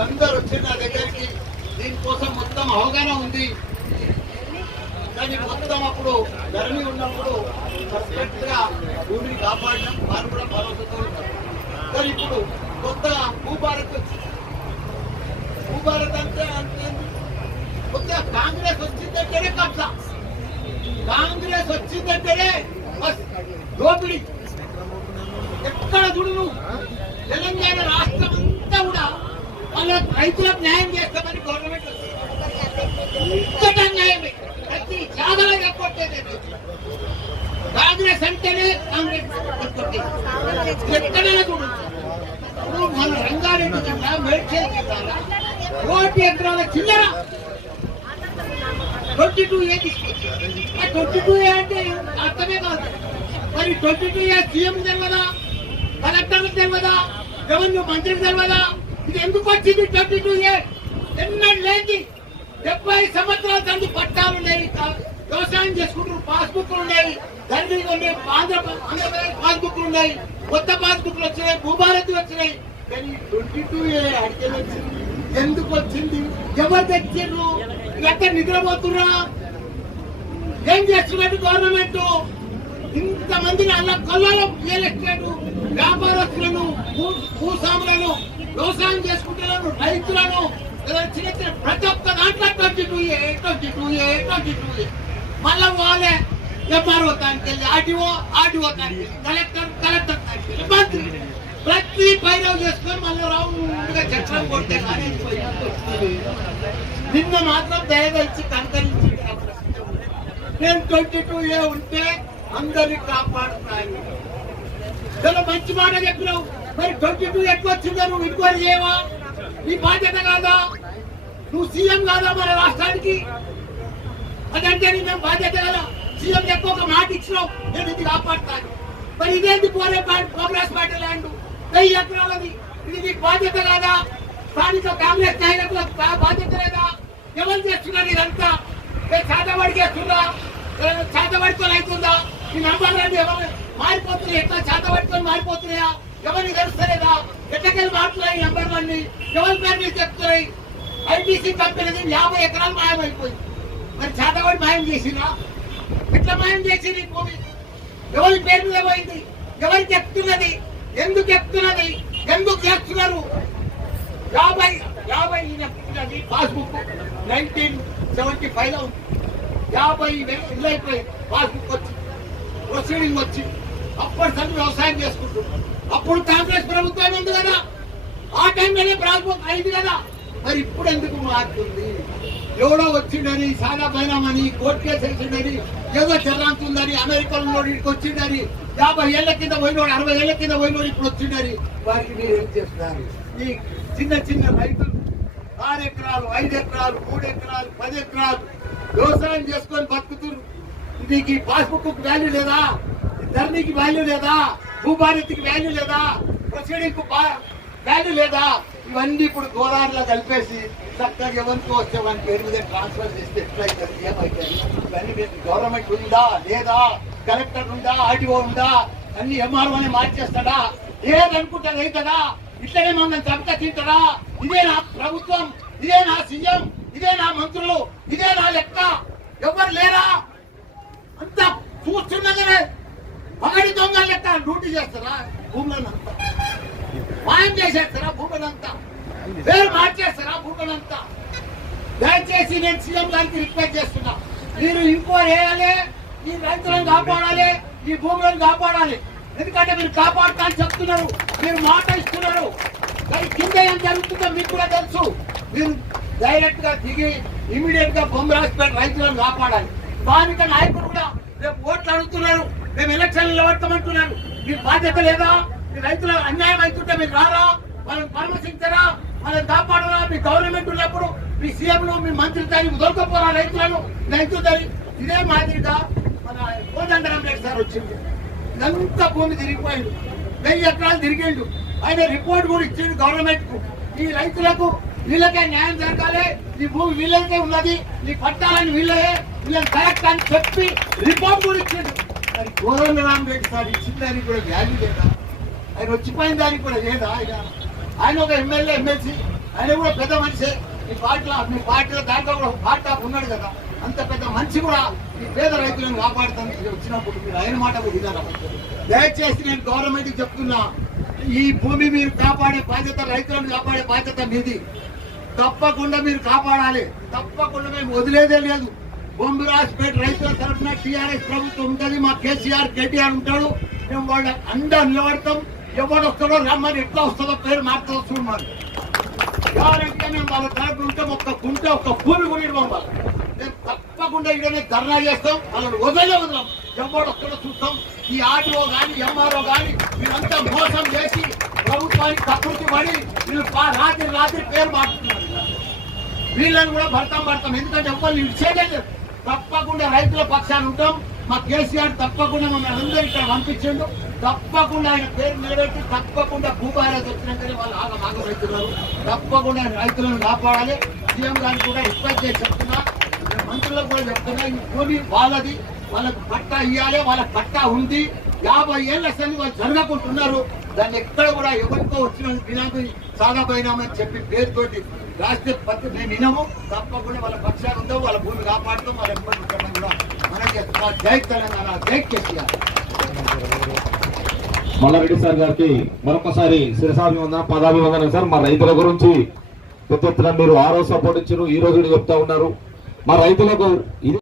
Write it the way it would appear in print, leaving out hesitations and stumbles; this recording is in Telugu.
అందరూ వచ్చి నా దగ్గరికి దీనికోసం మొత్తం అవగాహన ఉంది. కానీ మొత్తం అప్పుడు ధరణి ఉన్నప్పుడు పర్ఫెక్ట్ గా భూమిని కాపాడడం వారు కూడా భరోసాతో ఉంటారు. కానీ ఇప్పుడు కొత్తగా భూభారత్ వచ్చింది. భూభారత్ అంటే కొత్తగా కాంగ్రెస్ వచ్చిందంటేనే కబ్జా, కాంగ్రెస్ వచ్చిందంటేనే దోపిడీ. ఎక్కడ చూడు తెలంగాణ రాష్ట్రం అంతా కూడా వాళ్ళ రైతులకు న్యాయం చేస్తామని గవర్నమెంట్ న్యాయమే ప్రతి జాగాలో చెప్పట్లేదు. కాంగ్రెస్ అంటేనే కాంగ్రెస్ ఎక్కడైనా చూడు. ఇప్పుడు మన రంగారెడ్డి జిల్లా మేడ్చల్ జిల్లా 1 ఎకరాల చిల్లర 22A తీసుకొచ్చారు. 22A అంటే అర్థమే కాదు. మరి 22A సీఎం తెలియదా, కలెక్టర్లకు తెలియదా, రెవెన్యూ మంత్రికి తెలియదా? ఇది ఎందుకు వచ్చింది 22A? ఎన్నడూ లేని 70 సంవత్సరాల సంది పట్టాలు ఉన్నాయి, వ్యవసాయం చేసుకుంటారు, పాస్బుక్లు ఉన్నాయి, ధరణి ఉన్నాయి, ఆంధ్రప్రదేశ్ పాస్బుక్లు ఉన్నాయి, కొత్త పాస్బుక్లు వచ్చినాయి, భూభారతి వచ్చినాయి. కానీ 22A అడిగే వచ్చింది. ఎందుకు వచ్చింది? ఎవరు తెచ్చిండ్రు? ఎక్కడ నిద్రపోతున్నా? ఏం చేస్తున్నట్టు గవర్నమెంట్? ఇంతమందిని అలా కొల్లలో రియల్ ఎస్టేట్ వ్యాపారస్తులను, భూస్వాములను, వ్యవసాయం చేసుకుంటున్నాను, రైతులను, చిన్న చిన్న ప్రతి ఒక్క దాంట్లో 22A మళ్ళా వాళ్ళే ఎంఆర్ఓ తానికి వెళ్ళి, ఆర్డీఓ తానికి, కలెక్టర్ తానికి, మంత్రి ప్రతి పైరవ్ చేసుకొని మళ్ళీ రౌండ్గా చక్రం కొడితే కానీ నిన్న మాత్రం దయదలిచి కనకరించి నేను 22A ఉంటే అందరినీ కాపాడుతాను. చాలా మంచి మాట చెప్పినావు. మరి 22 ఎక్కువ వచ్చిందా? నువ్వు ఎంక్వైరీ చేయవా? నీ బాధ్యత కాదా? నువ్వు సీఎం కాదా మన రాష్ట్రానికి? అదంటే మేము బాధ్యత కదా. సీఎం ఎక్కువ ఒక మాట ఇచ్చినావు, నేను ఇది కాపాడుతాను. మరి ఇదేంటి ప్రోగ్రెస్ పార్టీ ల్యాండ్ 1000 ఎకరాలది, ఇది నీకు బాధ్యత కాదా? స్థానిక కాంగ్రెస్ నాయకులకు బాధ్యత లేదా? ఎవరు చేస్తున్నారు ఇదంతా? చేతబడి చేస్తుందా? చేతబడితో అవుతుందా? ఈ నంబర్లన్నీ ఎవరు మారిపోతున్నాయి? ఎట్లా చేతబడితో మారిపోతున్నాయా? ఎవరికి తెలుస్తలేదా? ఎట్టకెళ్ళి మారుతున్నాయి ఈ నంబర్లన్నీ? ఎవరి పేరు మీద చెప్తున్నాయి? ఐటీసీ కంపెనీ 50 ఎకరాలు మాయమైపోయింది. మరి చేతబడి మాయం చేసినా? ఎట్లా మాయం చేసింది భూమి? ఎవరి పేరు మీద పోయింది? ఎవరికి చెప్తున్నది? ఎందుకు చెప్తున్నది? ఎందుకు చేస్తున్నారు? 50 పాస్బుక్ 1975లో ఉంది. 50 ఇల్లు అయిపోయింది. పాస్బుక్ వచ్చి, ప్రొసీడింగ్ వచ్చి, అప్పటి సంగతి వ్యవసాయం చేసుకుంటున్నారు. అప్పుడు కాంగ్రెస్ ప్రభుత్వం ఉంది కదా, ఆ టైంలోనే పాస్బుక్ అయింది కదా. మరి ఇప్పుడు ఎందుకు మారుతుంది? ఎవడో వచ్చిండని, సాదా పైనామని, కోర్టు కేసు వేసిండని, ఏదో చెల్లంతుందని, అమెరికాలో వచ్చిండని, 50 ఏళ్ల కింద పోయినోడు, 60 ఏళ్ల కింద పోయినోడు ఇప్పుడు వచ్చిండని వారికి మీరు ఏం చేస్తున్నారు? ఈ చిన్న చిన్న రైతులు 6 ఎకరాలు, 5 ఎకరాలు, 3 ఎకరాలు, 10 ఎకరాలు వ్యవసాయం చేసుకొని బతుకుతున్నారు. దీనికి పాస్బుక్ వాల్యూ లేదా? ధరణికి వాల్యూ లేదా? భూభారతికి వాల్యూ లేదా? ప్రొసీడింగ్ వాల్యూ లేదా? ఇవన్నీ ఇప్పుడు గోదావరిలో కలిపేసి చక్కగా ఎవరికో వచ్చే వాని పేరు మీద ట్రాన్స్ఫర్ చేస్తే ఎట్లయితుంది? ఏమవుతుంది? ఇవన్నీ గవర్నమెంట్ ఉందా లేదా? కలెక్టర్ ఉందా? ఆర్డీఓ ఉందా? అన్ని ఎంఆర్ఓనే మార్చేస్తాడా? ఏదనుకుంటారు అవుతుందా? ఇట్లనే మమ్మల్ని చంపక తింటారా? ఇదే నా ప్రభుత్వం, ఇదే నా సీఎం, ఇదే నా మంత్రులు, ఇదే నా లెక్క? ఎవరు లేరా? అంతా చూస్తుండగానే పగడి దొంగల లెక్క డ్యూటీ చేస్తారా? భూములనంతా మాయం చేసేస్తారా? భూములంతా పేరు మార్చేస్తారా? భూములంతా దయచేసి నేను సీఎం గారికి రిక్వెస్ట్ చేస్తున్నా, మీరు ఇంకోరు వేయాలి, ఈ రైతులను కాపాడాలి, ఈ భూములను కాపాడాలి. ఎందుకంటే మీరు కాపాడుతా అని చెప్తున్నారు, మీరు మాట ఇస్తున్నారు. కానీ కింద ఏం జరుగుతుందో మీకు కూడా తెలుసు. మీరు డైరెక్ట్ గా దిగి ఇమీడియట్ గా బొమ్మరాజపేట రైతులను కాపాడాలి. స్థానిక నాయకులు కూడా రేపు ఓట్లు అడుగుతున్నారు, మేము ఎలక్షన్లు నిలబడతామంటున్నారు. మీకు బాధ్యత లేదా? మీ రైతుల అన్యాయం అవుతుంటే మీరు రారా? వాళ్ళని పరామర్శించారా? వాళ్ళని కాపాడరా? మీ గవర్నమెంట్ ఉన్నప్పుడు మీ సీఎంలు, మీ మంత్రి దానికి దొరకపోరా రైతులను? రైతు దాని ఇదే మాదిరిగా మన కోదండరామరెడ్డి సార్ వచ్చింది, ఇదంతా భూమి తిరిగిపోయిండు, 1000 ఎకరాలు తిరిగిండు. ఆయన రిపోర్ట్ కూడా ఇచ్చిండు గవర్నమెంట్ కు. ఈ రైతులకు వీళ్ళకే న్యాయం జరగాలి, ఈ భూమి వీళ్ళకే ఉన్నది, ఈ పట్టాలని వీళ్ళే, వీళ్ళని కరెక్ట్ అని చెప్పి రిపోర్ట్ కూడా ఇచ్చిండు. మరి కోదండరామరెడ్డి సార్ ఇచ్చిన దానికి కూడా వాల్యూ లేదా? ఆయన వచ్చిపోయిన దానికి కూడా లేదా? ఆయన ఒక ఎమ్మెల్యే, ఎమ్మెల్సీ ఆయన కూడా పెద్ద మనిషి. మీ పార్టీలో దాంట్లో కూడా పార్టీ ఉన్నాడు కదా, అంత పెద్ద మనిషి కూడా ఈ పేద రైతులను కాపాడుతుంది వచ్చినప్పుడు మీరు ఆయన మాట విధానం. దయచేసి నేను గవర్నమెంట్కి చెప్తున్నా, ఈ భూమి మీరు కాపాడే బాధ్యత, రైతులను కాపాడే బాధ్యత మీది. తప్పకుండా మీరు కాపాడాలి. తప్పకుండా మేము వదిలేదే లేదు. బొంబిరాజ్పేట రైతుల తరఫున టీఆర్ఎస్ ప్రభుత్వం ఉంటుంది, మా కేసీఆర్ కేటీఆర్ ఉంటాడు. మేము వాళ్ళ అండా నిలబడతాం. ఎవరు వస్తాడో రమ్మని, ఎట్లా వస్తుందో పేరు మారుతుందో చూడమని గ్యారెంటీగా మేము వాళ్ళ తరఫున ఉంటాం. ఒక్క గుంట ఒక్క భూమి కూడా ఇవ్వం వాళ్ళు. మేము తప్పకుండా ఇక్కడనే ధర్నా చేస్తాం. వాళ్ళని వదలం. ఎవరు వస్తాడో చూస్తాం. ఈ ఆర్డీఓ కానీ ఎంఆర్ఓ కానీ మీరంతా మోసం చేసి ప్రభుత్వానికి ప్రకృతి పడి వీళ్ళు రాత్రి పేరు మారుతున్నారు. వీళ్ళని కూడా భర్తాం. ఎందుకంటే ఎవరు ఇచ్చేయలేదు. తప్పకుండా రైతుల పక్షాన్ని ఉంటాం. మా కేసీఆర్ తప్పకుండా మమ్మల్ని అందరూ ఇక్కడ పంపించిండు. తప్పకుండా ఆయన పేరు నిలబెట్టి తప్పకుండా భూభారాలు వచ్చినాకనే వాళ్ళు ఆగమవుతున్నారు. తప్పకుండా రైతులను కాపాడాలి. సీఎం గారిని కూడా రిక్వెస్ట్ చేసి చెప్తున్నా, మంత్రులకు కూడా చెప్తున్నా, ఈ భూమి వాళ్ళది, వాళ్ళకు పట్టా ఇవ్వాలి. వాళ్ళకి పట్టా ఉంది. 50 ఏళ్ళ సంది వాళ్ళు జరగకుంటున్నారు. దాన్ని ఎక్కడ కూడా ఎవరికో వచ్చిన వినామీ సాదా పరిణామని చెప్పి పేరుతోటి రాష్ట్ర పత్రి మేము వినము. తప్పకుండా వాళ్ళ పక్షాలు ఉందో వాళ్ళ భూమి కాపాడుతాం. వాళ్ళ ఇబ్బంది కూడా మనకి జై తెలంగాణ, జై కేసీఆర్. మల్లారెడ్డి సార్ గారికి మరొకసారి శిరసాభివందనం, పదాభివందనం సార్. మా రైతుల గురించి పెద్ద ఎత్తున మీరు ఆ రోజు సపోర్ట్ ఇచ్చారు, ఈ రోజు చెప్తా ఉన్నారు. మా రైతులకు